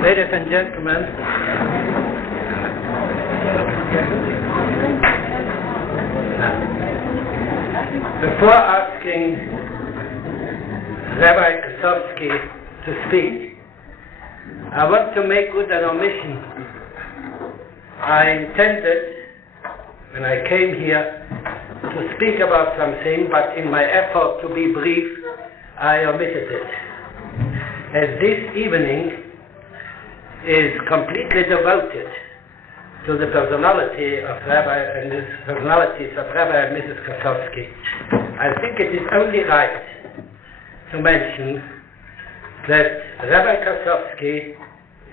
Ladies and gentlemen, before asking Rabbi Kossowsky to speak, I want to make good an omission. I intended, when I came here, to speak about something, but in my effort to be brief, I omitted it. As this evening is completely devoted to the personality of Rabbi and the personalities of Rabbi and Mrs. Kossowsky, I think it is only right to mention that Rabbi Kossowsky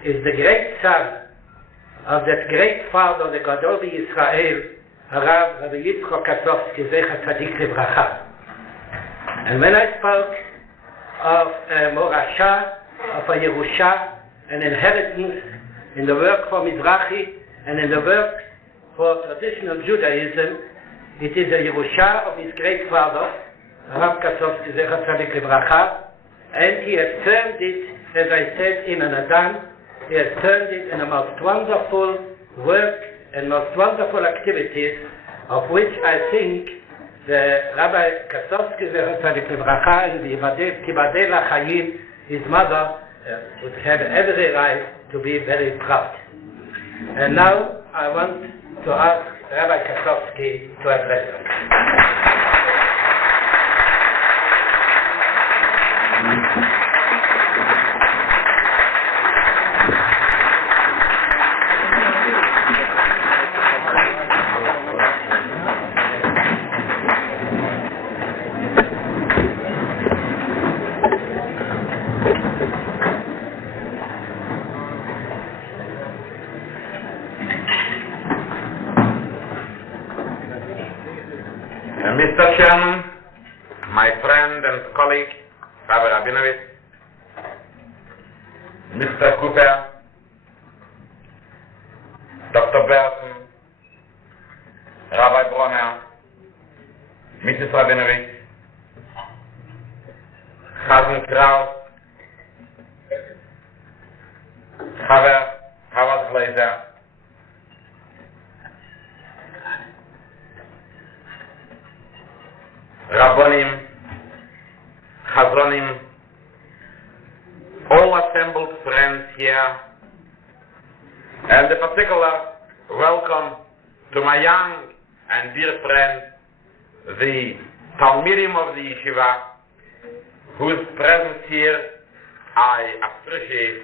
is the great son of that great father, the Gadol Israel, Rabbi Yitzchok Kossowsky, Zecher Tzadik Livracha. And when I spoke of Morasha, of a Yerusha, an inheritance in the work for Mizrahi and in the work for traditional Judaism, it is a Yerusha of his great father, Rav Kossowsky, Zecher Tzadik Livracha, and he has turned it, as I said, in an Adam, he has turned it in a most wonderful work and most wonderful activities, of which I think the Rabbi Kossowsky, Zecher Tzadik Livracha, and the Tibadei L'Chaim, his mother, would have every right to be very proud. And now I want to ask Rabbi Kossowsky to address us. Mr. Chairman, my friend and colleague, Rabbi Mr. Cooper, Dr. Burton, Rabbi Bronner, Mrs. Rabinovich, Chazan Kraus, Howard Glazer, Rabbonim, Chazonim, all assembled friends here, and a particular welcome to my young and dear friend, the Talmidim of the Yeshiva, whose presence here I appreciate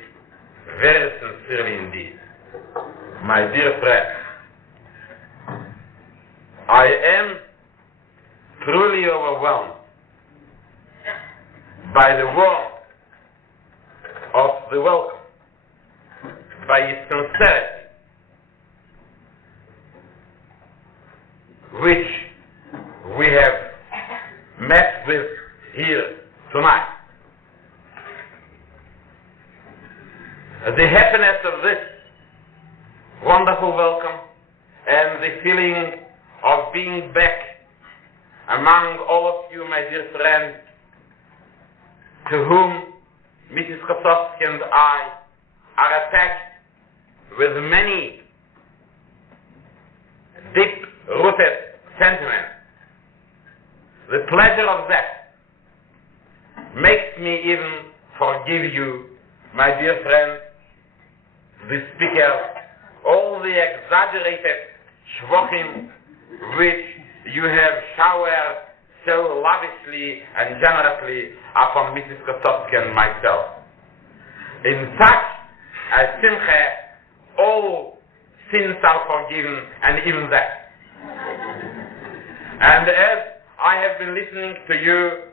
very sincerely indeed. My dear friends, I am truly overwhelmed by the warmth of the welcome, by its sincerity, which we have met with here tonight. The happiness of this wonderful welcome and the feeling of being back among all of you, my dear friends, to whom Mrs. Kossowsky and I are attached with many deep-rooted sentiments. The pleasure of that makes me even forgive you, my dear friends, the speakers, all the exaggerated shvochim which you have showered so lavishly and generously upon Mrs. Kossowsky and myself. In such a simcha, all sins are forgiven, and even that. And as I have been listening to you,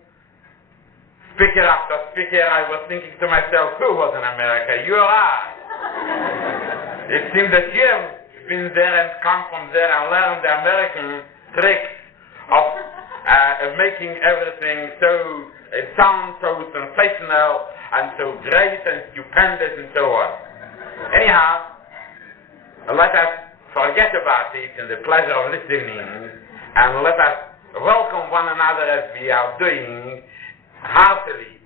speaker after speaker, I was thinking to myself, who was in America? You or I? It seems that you have been there and come from there and learned the American tricks of making everything so sound, so sensational, and so great and stupendous and so on. Anyhow, let us forget about it in the pleasure of listening, and let us welcome one another as we are doing, heartily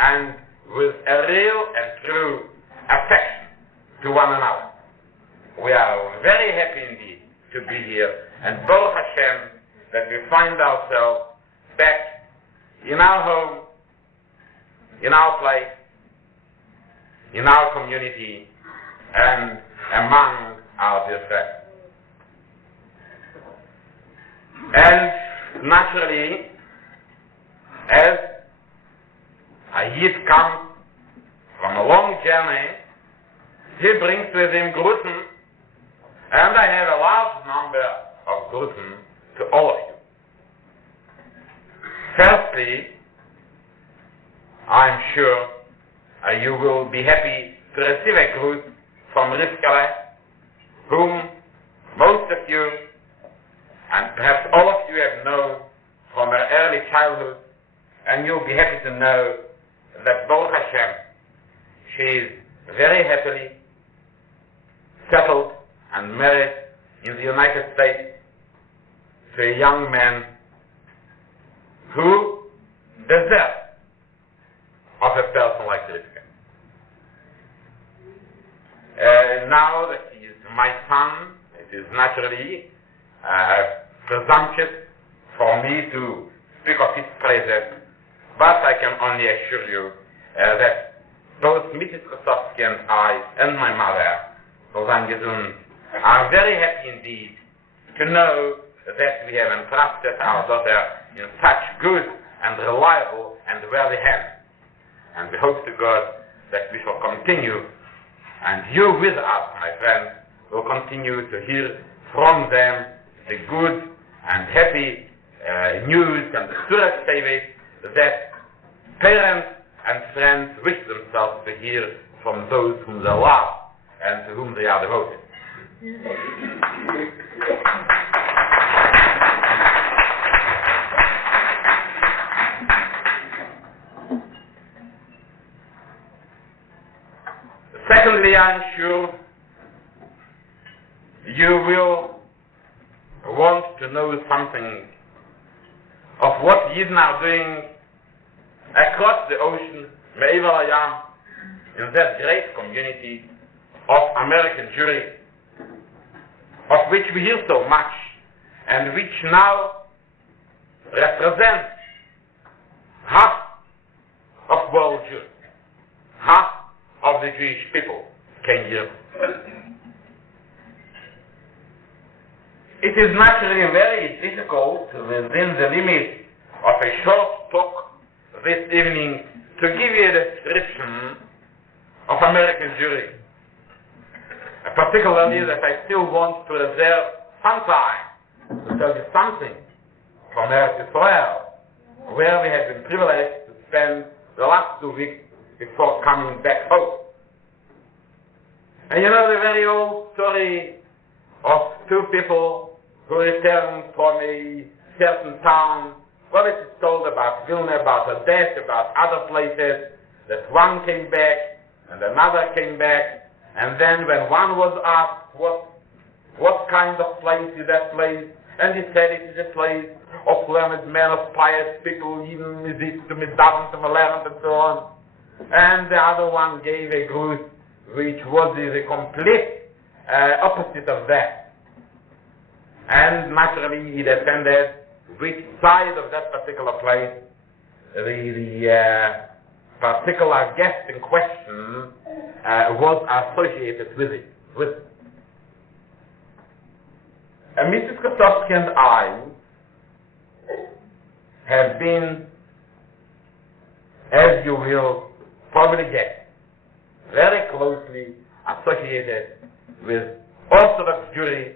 and with a real and true affection. to one another. We are very happy indeed to be here, and Baruch Hashem that we find ourselves back in our home, in our place, in our community, and among our dear friends. And naturally, as a Yid comes from a long journey, he brings with him gluten, and I have a large number of gluten to all of you. Firstly, I'm sure you will be happy to receive a greet from Rivkale, whom most of you, and perhaps all of you, have known from her early childhood, and you'll be happy to know that Baruch Hashem, she is very happily settled and married in the United States to a young man who deserves of a person like Rivka. Now that he is my son, it is naturally presumptuous for me to speak of his praises, but I can only assure you that both Mrs. Kossowsky and I and my mother, Rosanne Gesund, are very happy indeed to know that we have entrusted our daughter in such good and reliable and worthy hands. And we hope to God that we shall continue, and you with us, my friends, will continue to hear from them the good and happy news and Surah David that parents and friends wish themselves to hear from those whom they love and to whom they are devoted. Secondly, I'm sure you will want to know something of what Yidden are doing across the ocean, Me'ever Hayam, in that great community of American Jewry, of which we hear so much, and which now represents half of world Jews, half of the Jewish people came here. It is naturally very difficult within the limits of a short talk this evening to give you a description of American Jewry. Particularly that I still want to reserve some time to tell you something from Eretz Israel, where we have been privileged to spend the last 2 weeks before coming back home. And you know the very old story of two people who returned from a certain town. Well, it is told about Vilna, about Odessa, about other places, that one came back and another came back, and then when one was asked what kind of place is that place, and he said it is a place of learned men, of pious people, even Mizik to Midaven to Melerent and so on. And the other one gave a gruß which was the complete opposite of that. And naturally he defended which side of that particular place the particular guest in question was associated with it. Mrs. Kossowsky and I have been, as you will probably guess, very closely associated with Orthodox Jewry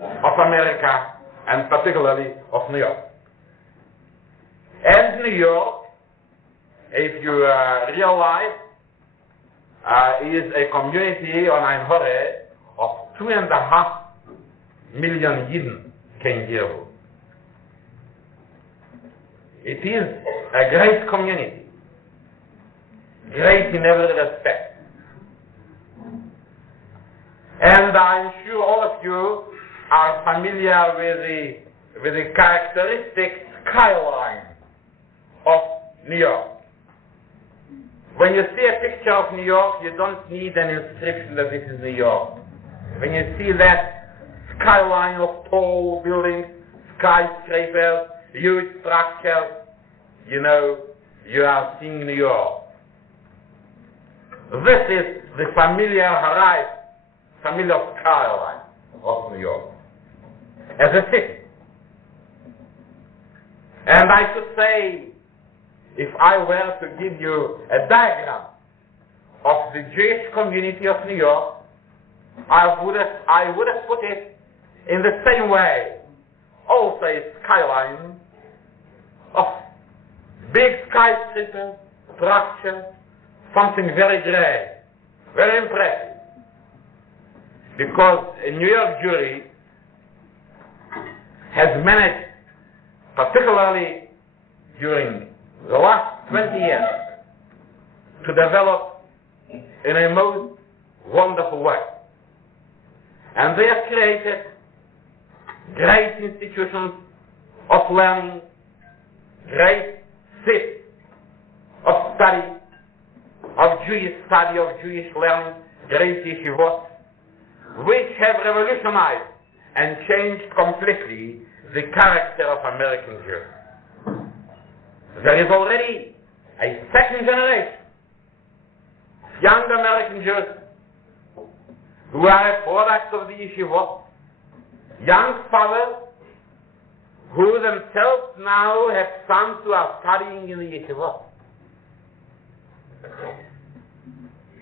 of America and particularly of New York. And New York, if you realize, is a community on Ein Hore of 2.5 million Yidden came here. It is a great community, great in every respect. And I'm sure all of you are familiar with the characteristic skyline of New York. When you see a picture of New York, you don't need an inscription that this is New York. When you see that skyline of tall buildings, skyscrapers, huge structures, you know you are seeing New York. This is the familiar horizon, familiar skyline of New York as a city. And I could say, if I were to give you a diagram of the Jewish community of New York, I would have put it in the same way. Also a skyline of big skyscrapers, structures, something very great, very impressive. Because a New York Jewry has managed, particularly during the last 20 years, to develop in a most wonderful way. And they have created great institutions of learning, great seats of study, of Jewish learning, great yeshivot, which have revolutionized and changed completely the character of American Jews. There is already a second generation of young American Jews who are a product of the yeshivot, young fathers who themselves now have sons who are studying in the yeshivot.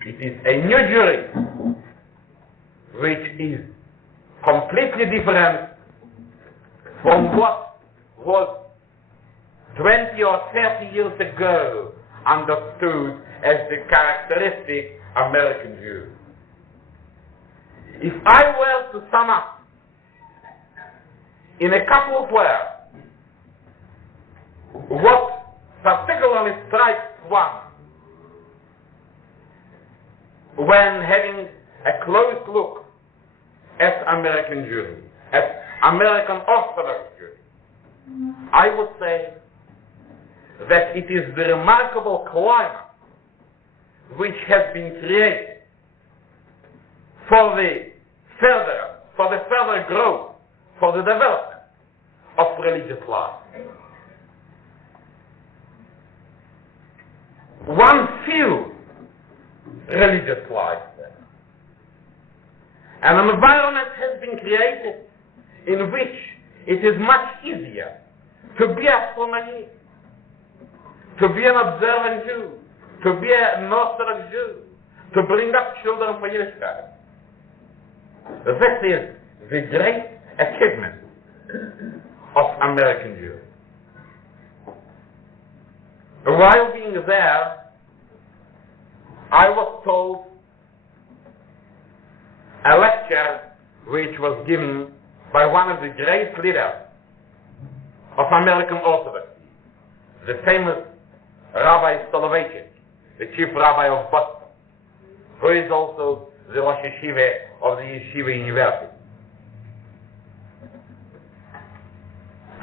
It is a new Jewry which is completely different from what was 20 or 30 years ago understood as the characteristic American Jew. If I were to sum up in a couple of words what particularly strikes one when having a close look at American Jewry, at American Orthodox Jewry, I would say that it is the remarkable climate which has been created for the further growth, for the development of religious life. One feels religious life there. And an environment has been created in which it is much easier to be a Somali, to be an observant Jew, to be an Orthodox Jew, to bring up children for Yiddishkeit. This is the great achievement of American Jews. While being there, I was told a lecture which was given by one of the great leaders of American Orthodoxy, the famous Rabbi Soloveitchik, the chief rabbi of Boston, who is also the Rosh Yeshiva of the Yeshiva University.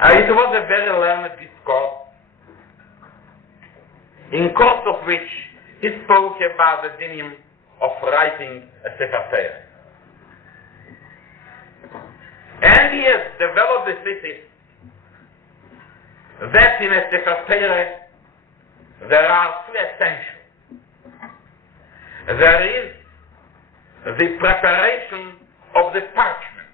It was a very learned discourse, in course of which he spoke about the dinim of writing a Sefer Torah. And he has developed the thesis that in a Sefer Torah there are two essentials. There is the preparation of the parchment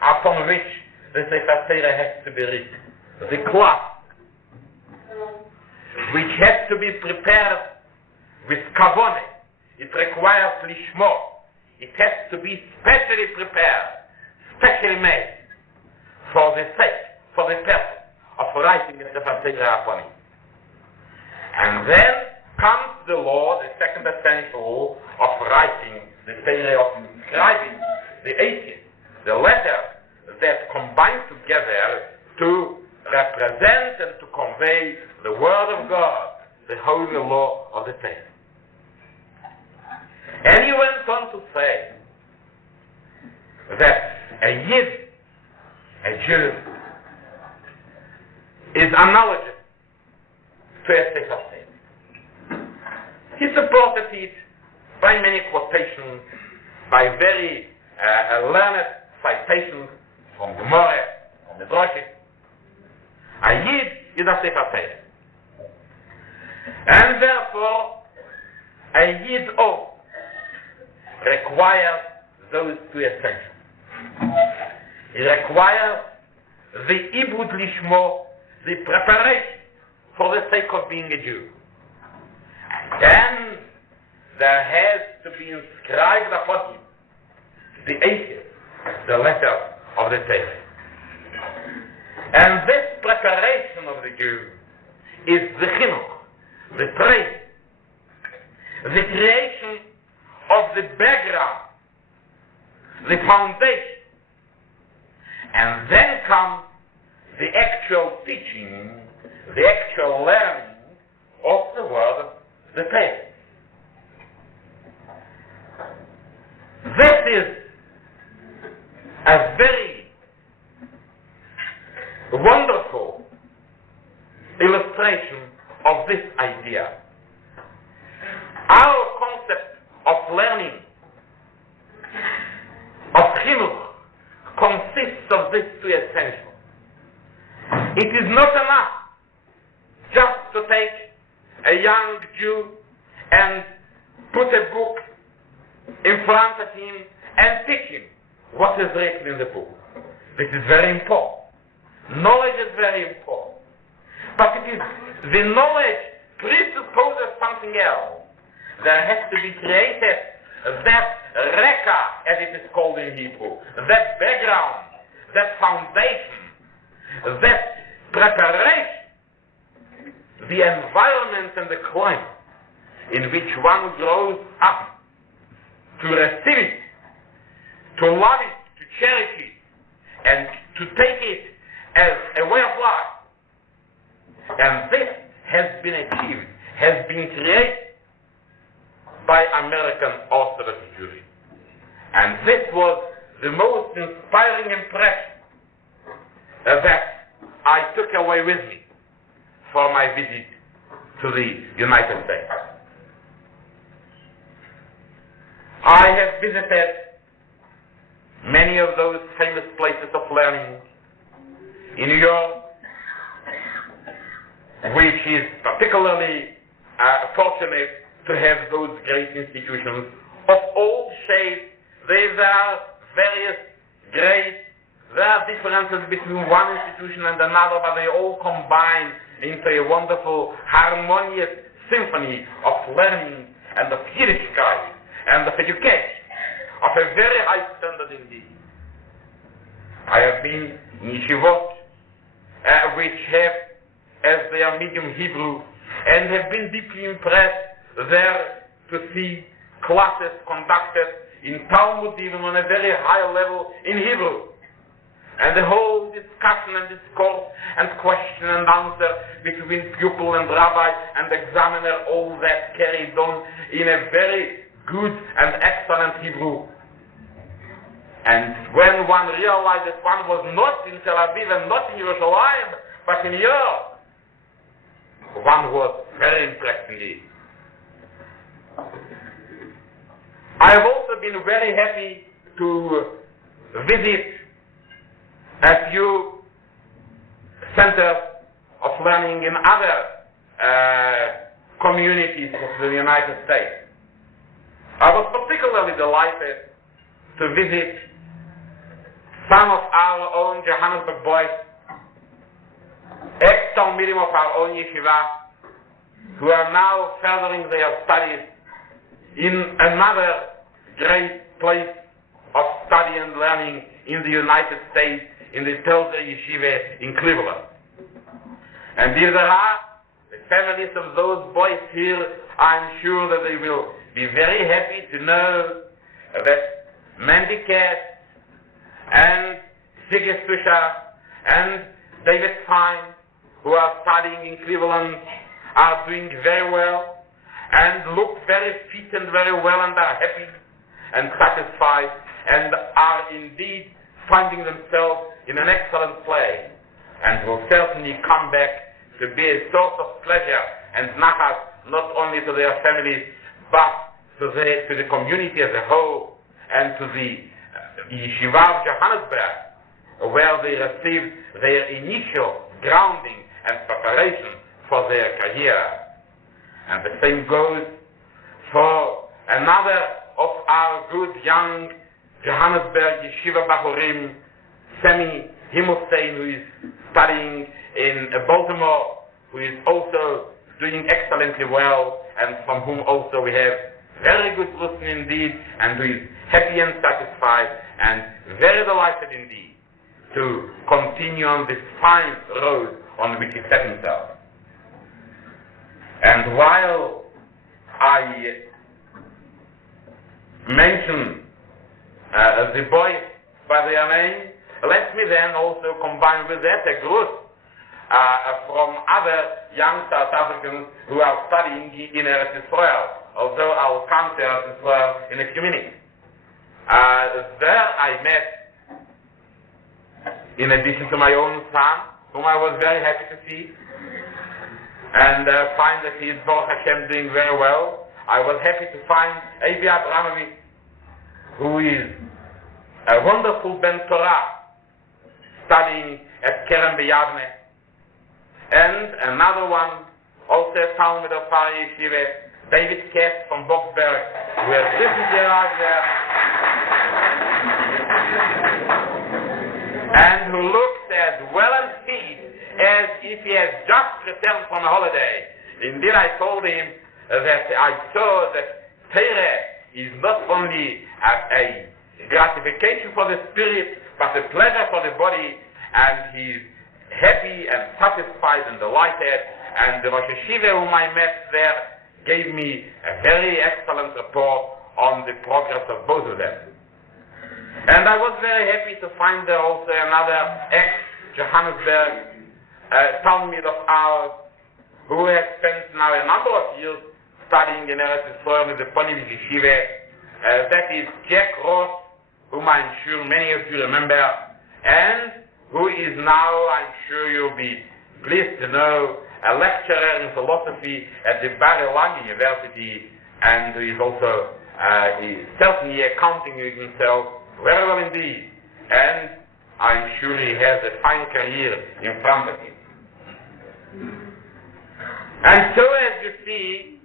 upon which the Sefer Torah has to be written, the cloth, which has to be prepared with kavone. It requires lishmo. It has to be specially prepared, specially made for the sake, for the purpose of writing the Sefer Torah upon it. And then comes the law, the second essential of writing the Torah, of inscribing the 18, the letters that combine together to represent and to convey the Word of God, the holy law of the Torah. And he went on to say that a Yid, a Jew, is analogous to a Sefer Torah. He supported it by many quotations, by very learned citations from Gemara, from the Midrash. A Yid is a Sefer Torah. And therefore, a Yid oath requires those two essentials. It requires the ibud lishmo, the preparation for the sake of being a Jew. Then there has to be inscribed upon him the atheist, the letter of the Torah. And this preparation of the Jew is the chinuch, the training, the creation of the background, the foundation. And then comes the actual teaching, the actual learning of the word of the Torah. This is a very wonderful illustration of this idea. Our concept of learning, of chinuch, consists of these two essentials. It is not enough just to take a young Jew and put a book in front of him and teach him what is written in the book. This is very important. Knowledge is very important. But it is the knowledge presupposes something else. There has to be created that reka, as it is called in Hebrew, that background, that foundation, that preparation, the environment and the climate in which one grows up to receive it, to love it, to cherish it, and to take it as a way of life. And this has been achieved, has been created by American Orthodox Jewry. And this was the most inspiring impression that I took away with me for my visit to the United States. I have visited many of those famous places of learning in New York, which is particularly fortunate to have those great institutions of all shapes. There are various grades. There are differences between one institution and another, but they all combine into a wonderful, harmonious symphony of learning and of Yiddishkeit and of education of a very high standard indeed. I have been in yeshivot, which have as their medium Hebrew, and have been deeply impressed there to see classes conducted in Talmud, even on a very high level in Hebrew. And the whole discussion and discourse and question and answer between pupil and rabbi and examiner, all that carried on in a very good and excellent Hebrew. And when one realized that one was not in Tel Aviv and not in Yerushalayim, but in Europe, one was very impressed indeed. I have also been very happy to visit a few centers of learning in other communities of the United States. I was particularly delighted to visit some of our own Johannesburg boys, ex-Talmidim of our own yeshiva, who are now furthering their studies in another great place of study and learning in the United States, in the Telzer Yeshiva in Cleveland. And if there are the families of those boys here, I'm sure that they will be very happy to know that Mandy Katz and Sigrid Fischer and David Fine, who are studying in Cleveland, are doing very well and look very fit and very well and are happy and satisfied and are indeed finding themselves in an excellent place and will certainly come back to be a source of pleasure and nachas not only to their families, but to the community as a whole, and to the Yeshiva of Johannesburg, where they received their initial grounding and preparation for their career. And the same goes for another of our good young Johannesburg Yeshiva Bahurim, Semi Himmelstein, who is studying in Baltimore, who is also doing excellently well, and from whom also we have very good listening indeed, and who is happy and satisfied, and very delighted indeed to continue on this fine road on which he set himself. And while I mention the boys by their name, let me then also combine with that a group from other young South Africans who are studying in Eretz Israel, although I'll come to Eretz Israel in a few minutes. There I met, in addition to my own son, whom I was very happy to see, and find that he is, Baruch Hashem, doing very well. I was happy to find Avi Abramovich, who is a wonderful Ben Torah, studying at Kerem B'Yavne, and another one, also a Talmud of Far Yeshiva, David Katz from Boxberg, who has recently arrived there, and who looks as well and fit as if he has just returned from a holiday. Indeed, I told him that I saw that Torah is not only a gratification for the spirit, but a pleasure for the body, and he's happy and satisfied and delighted. And the Rosh Yeshiva whom I met there gave me a very excellent report on the progress of both of them. And I was very happy to find there also another ex-Johannesburg Talmud of ours, who has spent now a number of years studying in Eretz Israel in the Poniv Yeshiva. That is Jack Ross, whom I'm sure many of you remember, and who is now, I'm sure you'll be pleased to know, a lecturer in philosophy at the Bar Ilan University, and who is also is certainly accounting himself very well indeed, and I'm sure he has a fine career in front of him. And so, as you see,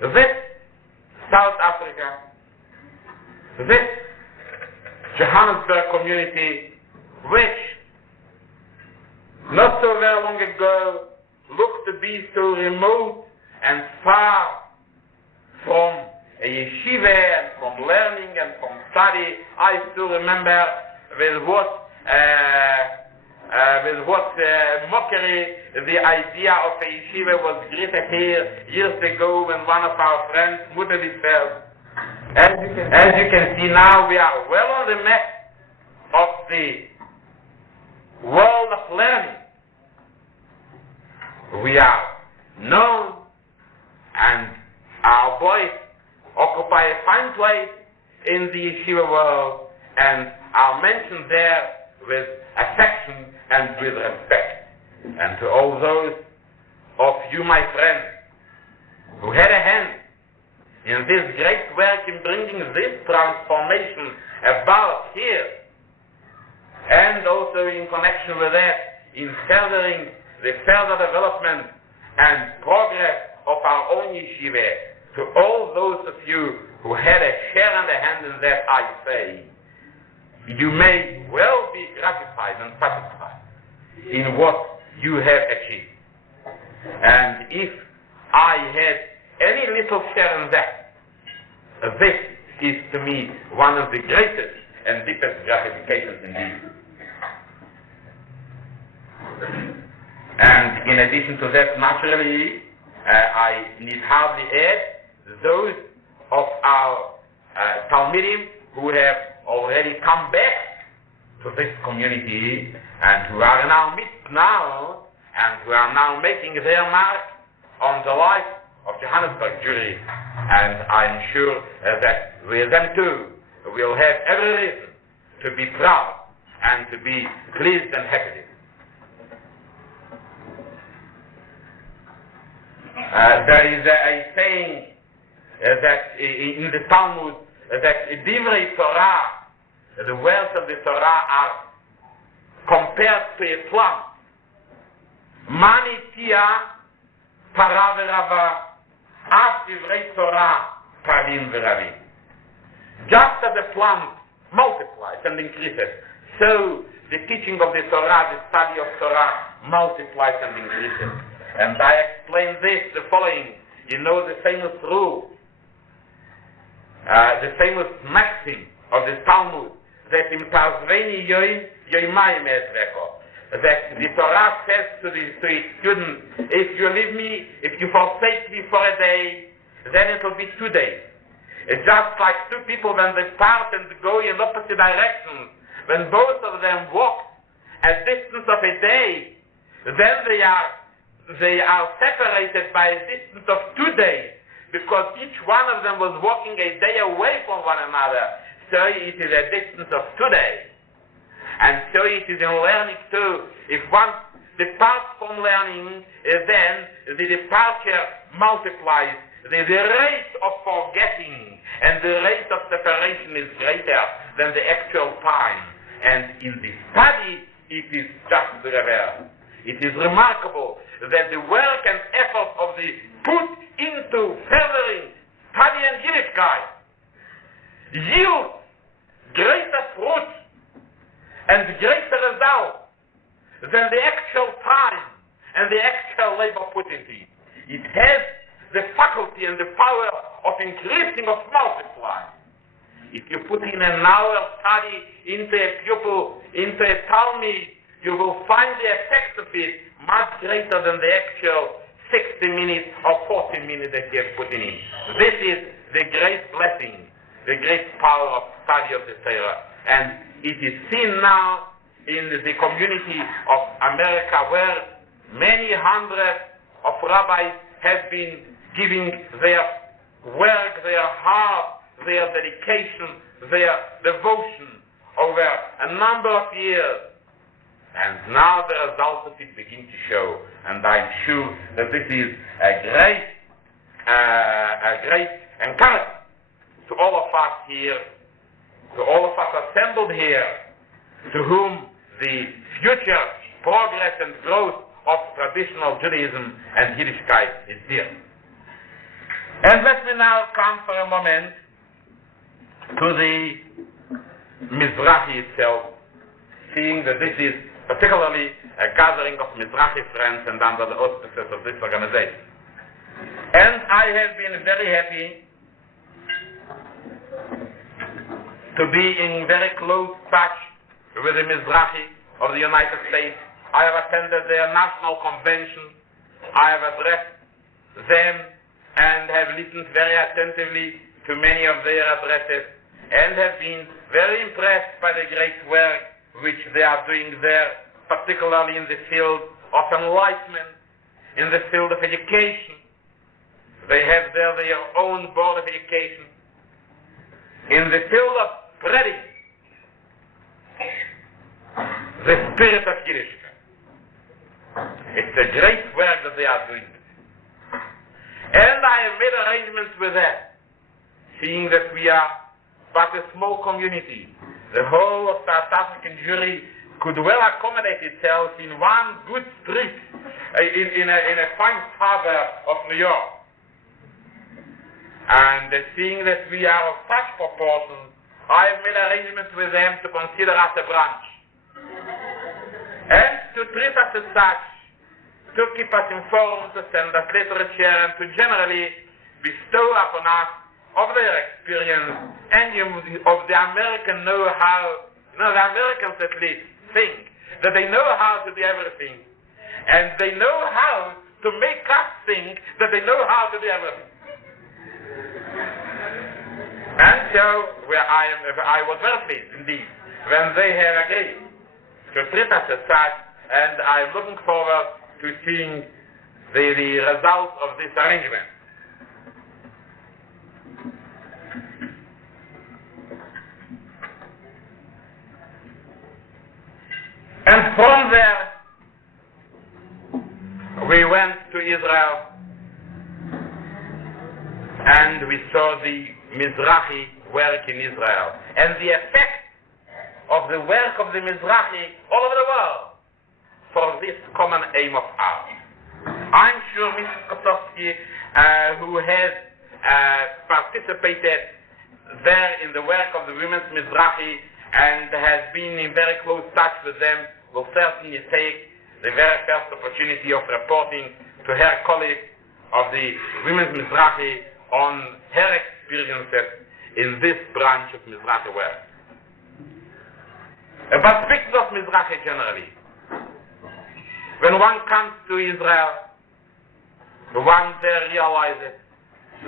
this South Africa, this Johannesburg community, which not so very long ago looked to be so remote and far from a yeshiva and from learning and from study, I still remember with what mockery the idea of a yeshiva was greeted here years ago when one of our friends muted himself. As you can see now, we are well on the map of the world of learning. We are known, and our boys occupy a fine place in the yeshiva world and are mentioned there with affection and with respect. And to all those of you, my friends, who had a hand in this great work in bringing this transformation about here, and also in connection with that, in furthering the further development and progress of our own yeshiva, to all those of you who had a share and a hand in that, I say, you may well be gratified and satisfied in what you have achieved. And if I had any little share in that, this is to me one of the greatest and deepest gratifications indeed. And in addition to that, naturally, I need hardly add those of our Talmidim who have already come back to this community and who are in our midst now and who are now making their mark on the life of Johannesburg Jewry. And I'm sure that with them too we'll have every reason to be proud and to be pleased and happy. There is a saying that in the Talmud that Divrei Torah, the words of the Torah are compared to a plant. Mani tia para verava, af Divrei Torah parim veravim. Just as the plant multiplies and increases, so the teaching of the Torah, the study of Torah, multiplies and increases. And I explain this, the following. You know the famous rule, the famous maxim of the Talmud, that in Tazveni Yoim, Yoimayim Ezveko, that the Torah says to its students, if you leave me, if you forsake me for a day, then it will be 2 days. It's just like two people when they part and go in opposite directions. When both of them walk a distance of a day, then they are separated by a distance of 2 days, because each one of them was walking a day away from one another. So it is a distance of 2 days. And so it is in learning too. If one departs from learning, then the departure multiplies. The rate of forgetting and the rate of separation is greater than the actual time. And in the study, it is just the reverse. It is remarkable that the work and effort of the put into furthering study and Yiddishkeit yields greater fruit and greater result than the actual time and the actual labor put into it. It has the faculty and the power of increasing, of multiplying. If you put in an hour study into a pupil, into a Talmud, you will find the effect of it much greater than the actual 60 minutes or 40 minutes that you have put in it. This is the great blessing, the great power of study of the Torah. And it is seen now in the community of America, where many hundreds of rabbis have been giving their work, their heart, their dedication, their devotion over a number of years. And now the results of it begin to show. And I'm sure that this is a great encouragement to all of us here, to all of us assembled here, to whom the future progress and growth of traditional Judaism and Yiddishkeit is dear. And let me now come for a moment to the Mizrahi itself, seeing that this is particularly a gathering of Mizrahi friends and under the auspices of this organization. And I have been very happy to be in very close touch with the Mizrahi of the United States. I have attended their national convention. I have addressed them and have listened very attentively to many of their addresses, and have been very impressed by the great work which they are doing there, particularly in the field of enlightenment, in the field of education. They have there their own board of education. In the field of spreading the spirit of Yiddishkeit. It's a great work that they are doing. And I have made arrangements with them, seeing that we are but a small community. The whole of South African Jewry could well accommodate itself in one good street in a fine suburb of New York. And seeing that we are of such proportions, I have made arrangements with them to consider us a branch. And to treat us as such, to keep us informed, to send us literature, and to generally bestow upon us of their experience and of the American know-how. The Americans at least think that they know how to do everything. And they know how to make us think that they know how to do everything. And so I was very pleased indeed when they have agreed to treat us as such, and I'm looking forward to seeing the results of this arrangement. And from there, we went to Israel and we saw the Mizrahi work in Israel, and the effect of the work of the Mizrahi all over the world for this common aim of ours. I'm sure Mrs. Kossowsky, who has participated there in the work of the Women's Mizrahi and has been in very close touch with them, will certainly take the very first opportunity of reporting to her colleagues of the Women's Mizrahi on her experiences in this branch of Mizrahi work. But speaking of Mizrahi generally, when one comes to Israel, one there realizes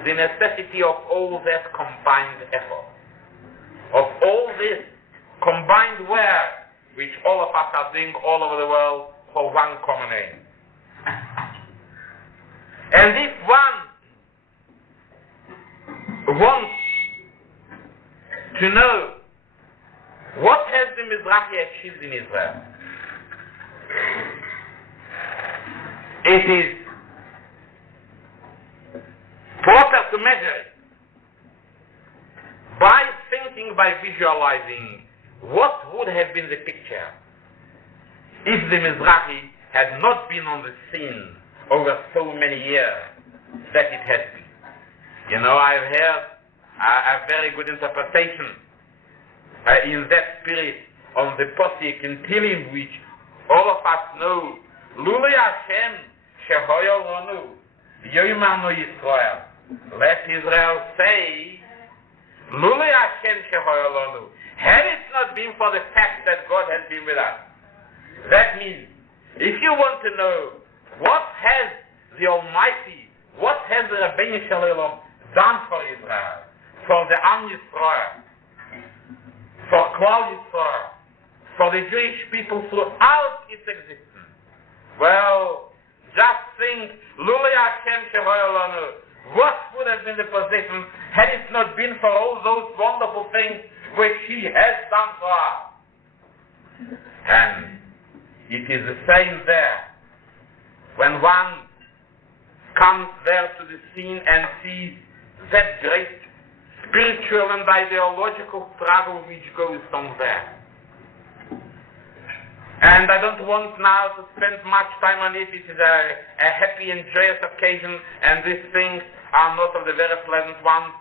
the necessity of all that combined effort, of all this combined work which all of us are doing all over the world for one common aim. And if one wants to know what has the Mizrahi achieved in Israel, it is proper to measure it by thinking, by visualizing what would have been the picture if the Mizrahi had not been on the scene over so many years that it has been. You know, I've heard a very good interpretation in that spirit on the Posik in Tilim, which all of us know. Luli Hashem shehoyo lonu yoimanu Yisrael. Let Israel say, Luli Hashem shehoyo lonu. Had it not been for the fact that God has been with us. That means, if you want to know what has the Almighty, what has the Rabbi Michel done for Israel, for the Am Yisrael, for Klal Yisrael, for the Jewish people throughout its existence, well, just think, Luli Hashem shehoyo lanu, what would have been the position had it not been for all those wonderful things which He has done for us? And it is the same there. When one comes there to the scene and sees that great spiritual and ideological struggle which goes on there. And I don't want now to spend much time on it. It is a happy and joyous occasion, and these things are not of the very pleasant ones.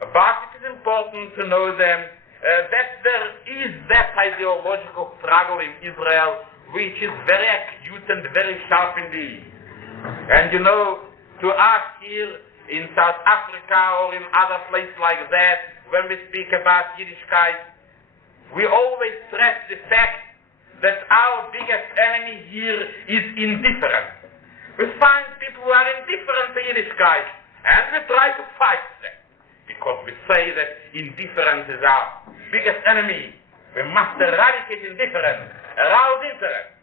But it is important to know them, that there is that ideological struggle in Israel which is very acute and very sharp indeed. And you know, to us here in South Africa or in other places like that, when we speak about Yiddishkeit, we always stress the fact that our biggest enemy here is indifference. We find people who are indifferent to Yiddishkeit, and we try to fight them, because we say that indifference is our biggest enemy. We must eradicate indifference, arouse interest.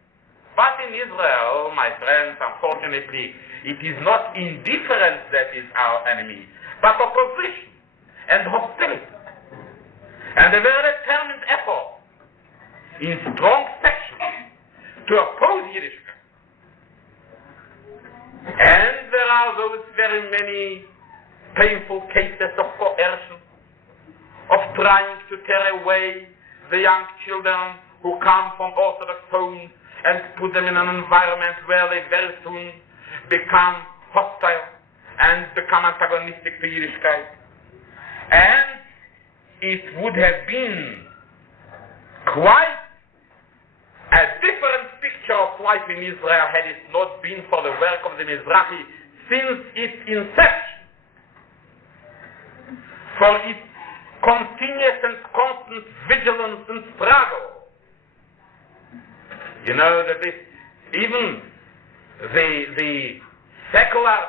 But in Israel, my friends, unfortunately, it is not indifference that is our enemy, but opposition and hostility, and a very determined effort in strong sections to oppose Yiddishkeit. And there are those very many painful cases of coercion, of trying to tear away the young children who come from Orthodox homes and put them in an environment where they very soon become hostile and become antagonistic to Yiddishkeit. And it would have been quite a different picture of life in Israel had it not been for the work of the Mizrahi since its inception, for its continuous and constant vigilance and struggle. You know that even the secular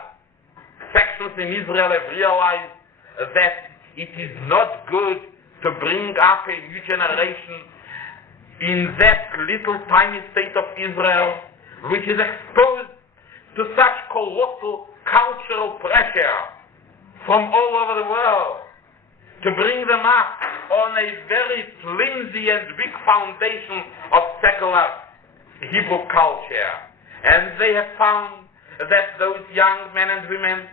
sections in Israel have realized that it is not good to bring up a new generation in that little tiny state of Israel, which is exposed to such colossal cultural pressure from all over the world, to bring them up on a very flimsy and weak foundation of secular Hebrew culture. And they have found that those young men and women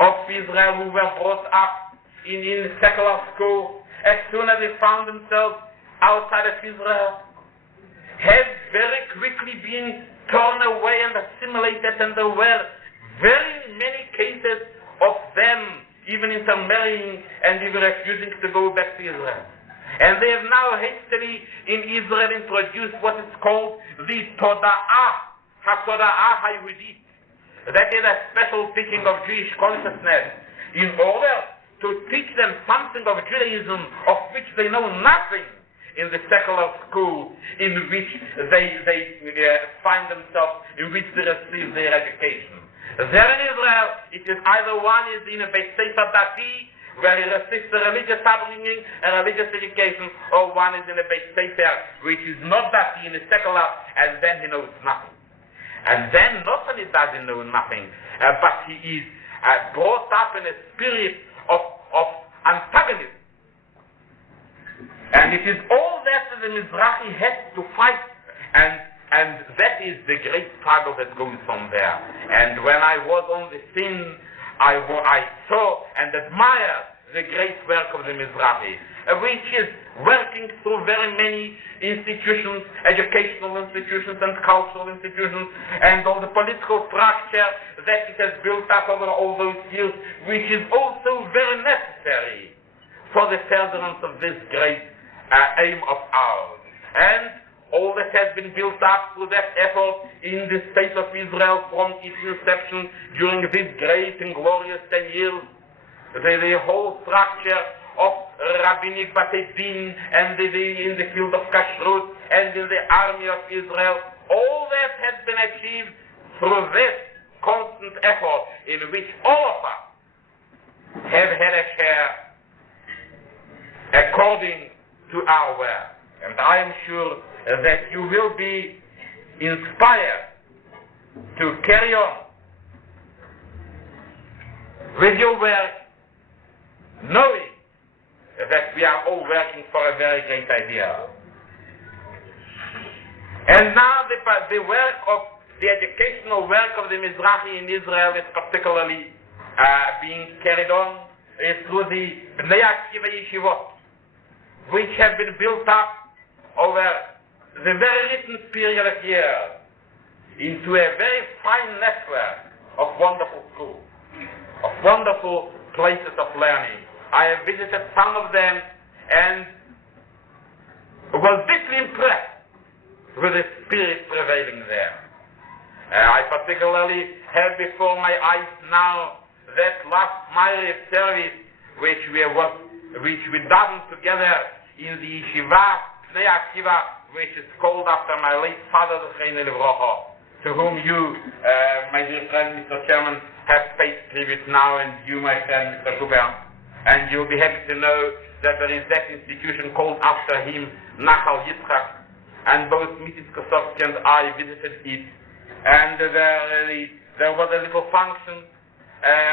of Israel who were brought up in secular school, as soon as they found themselves outside of Israel, have very quickly been torn away and assimilated, and there were very many cases of them even intermarrying and even refusing to go back to Israel. And they have now hastily in Israel introduced what is called the Toda'ah HaYehudit. That is a special teaching of Jewish consciousness in order to teach them something of Judaism of which they know nothing in the secular school in which they find themselves, in which they receive their education. There in Israel, it is either one is in a Beit Sefer Dati, where he receives a religious upbringing and religious education, or one is in a Beit Sefer, which is not Dati, in a secular, and then he knows nothing. And then not only does he know nothing, but he is brought up in a spirit of antagonism. And it is all that the Mizrahi has to fight, and that is the great struggle that goes on there. And when I was on the scene, I saw and admired the great work of the Mizrahi, which is working through very many institutions, educational institutions and cultural institutions, and all the political structure that it has built up over all those years, which is also very necessary for the furtherance of this great aim of ours. And all that has been built up through that effort in the state of Israel from its inception during these great and glorious 10 years, the whole structure of rabbinic Batei Din and in the field of Kashrut and in the army of Israel, all that has been achieved through this constant effort in which all of us have had a share according to our work. And I am sure that you will be inspired to carry on with your work, knowing that we are all working for a very great idea. And now the work of the educational work of the Mizrahi in Israel is particularly being carried on through the Bnei Akiva Yeshivot, which have been built up over the very recent period of years into a very fine network of wonderful schools, of wonderful places of learning. I have visited some of them and was deeply impressed with the spirit prevailing there. I particularly have before my eyes now that last Ma'ariv service which we done together in the Yeshiva Bnei Akiva, which is called after my late father, to whom you, my dear friend, Mr. Chairman, have paid tribute now, and you, my friend, Mr. Schubert. And you'll be happy to know that there is that institution called after him, Nachal Yitzchak, and both Mrs. Kossowsky and I visited it. And there was a little function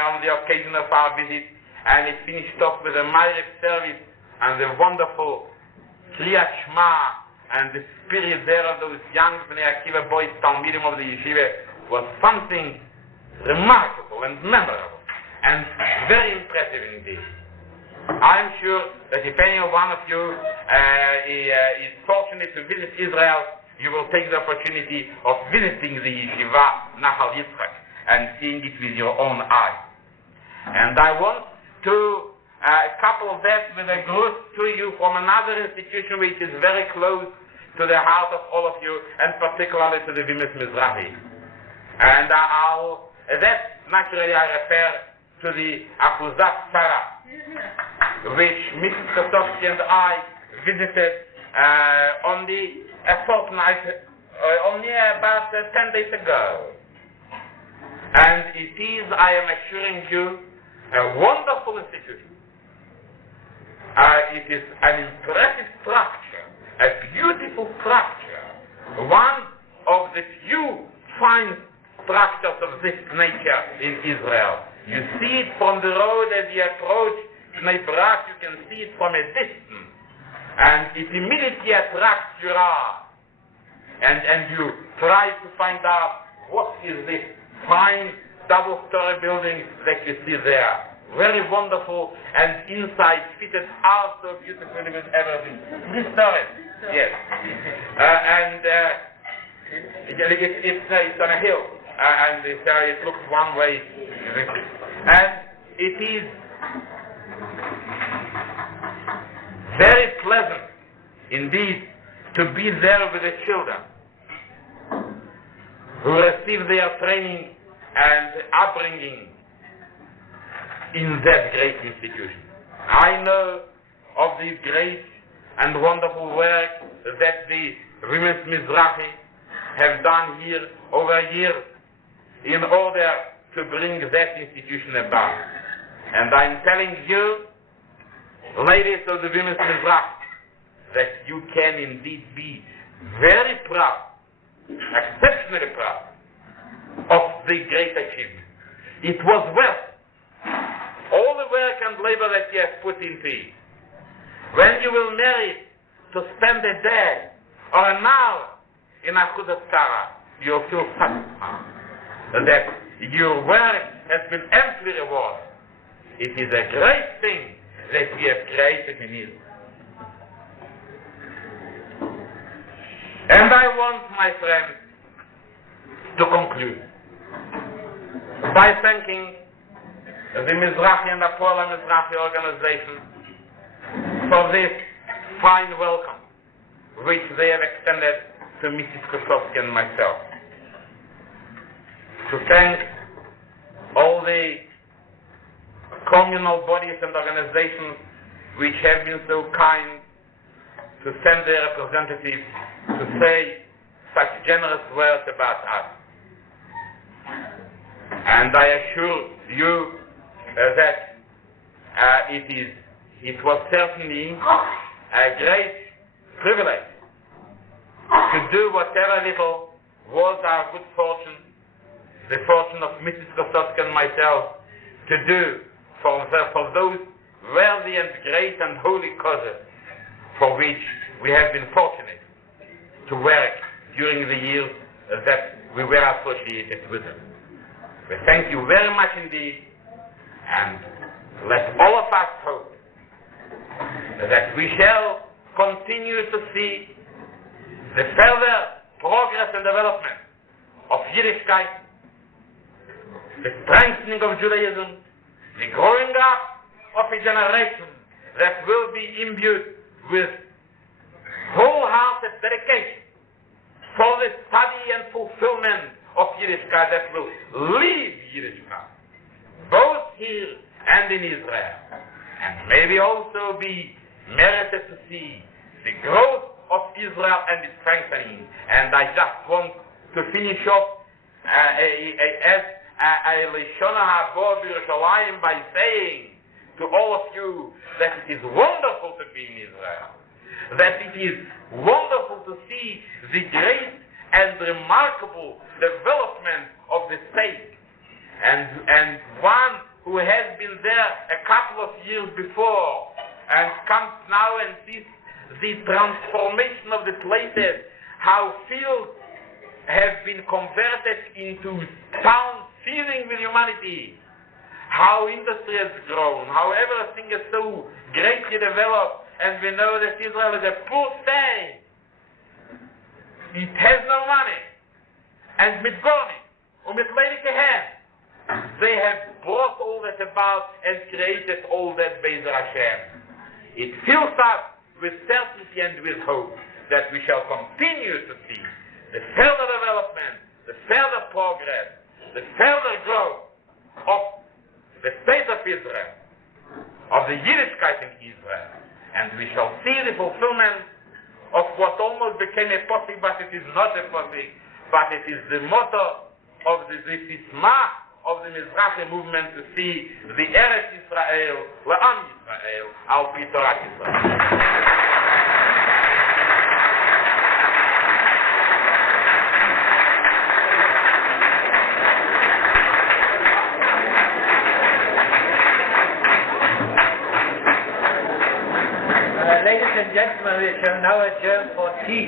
on the occasion of our visit, and it finished off with a Ma'ariv service and the wonderful Kriyat Shema, and the spirit there of those young Bnei Akiva boys, Talmidim of the Yeshiva, was something remarkable and memorable and very impressive indeed. I'm sure that if any one of you is fortunate to visit Israel, you will take the opportunity of visiting the Yeshiva Nachal Yitzchak and seeing it with your own eyes. And I want to couple that with a growth to you from another institution which is very close to the heart of all of you, and particularly to the Vimes Mizrahi. And that naturally I refer to the Akuzat Sarah, which Mrs. Kossowsky and I visited only a fortnight, only about 10 days ago. And it is, I am assuring you, a wonderful institution. It is an impressive structure, a beautiful structure, one of the few fine structures of this nature in Israel. You see it from the road as you approach Bnei Brak, you can see it from a distance, and it immediately attracts your eye. And you try to find out what is this fine double-story buildings that you see there. Very wonderful, and inside fitted out so beautifully with everything. 3 stories, yes. It's on a hill, and it looks one way. And it is very pleasant indeed to be there with the children who receive their training and upbringing in that great institution. I know of the great and wonderful work that the Women's Mizrahi have done here over years in order to bring that institution about. And I'm telling you, ladies of the Women's Mizrahi, that you can indeed be very proud, exceptionally proud of the great achievement. It was worth all the work and labor that you have put into it. When you will marry to spend a day or an hour in Achudat Kara, you'll feel satisfied that your work has been amply rewarded. It is a great thing that we have created in Israel. And I want, my friends, to conclude by thanking the Mizrahi and Apollo Mizrahi organization for this fine welcome which they have extended to Mrs. Kossowsky and myself. To thank all the communal bodies and organizations which have been so kind to send their representatives to say such generous words about us. And I assure you that it was certainly a great privilege to do whatever little was our good fortune, the fortune of Mrs. Kossowsky and myself, to do for those worthy and great and holy causes for which we have been fortunate to work during the years that we were associated with them. We thank you very much indeed, and let all of us hope that we shall continue to see the further progress and development of Yiddishkeit, the strengthening of Judaism, the growing up of a generation that will be imbued with wholehearted dedication for the study and fulfillment of Yiddishkeit, that will live Yiddishkeit, both here and in Israel, and maybe also be merited to see the growth of Israel and its strengthening. And I just want to finish off as a Lishona Habo B'Yerushalayim by saying to all of you that it is wonderful to be in Israel, that it is wonderful to see the great and remarkable development of the state, and one who has been there a couple of years before and comes now and sees the transformation of the places, how fields have been converted into towns filling with humanity, how industry has grown, how everything is so greatly developed, and we know that Israel is a poor state. It has no money. And mit Gorni, und mit ledige hand, they have brought all that about and created all that Be'ezer Hashem. It fills us with certainty and with hope that we shall continue to see the further development, the further progress, the further growth of the state of Israel, of the Yiddishkeit in Israel, and we shall see the fulfillment of what almost became a posik, but it is not a posik, but it is the motto of the Sisma of the Mizrahi movement, to see the Eretz Israel, La'am Yisrael, Al Pi Torat Yisrael. Ladies and gentlemen, we shall now adjourn for tea.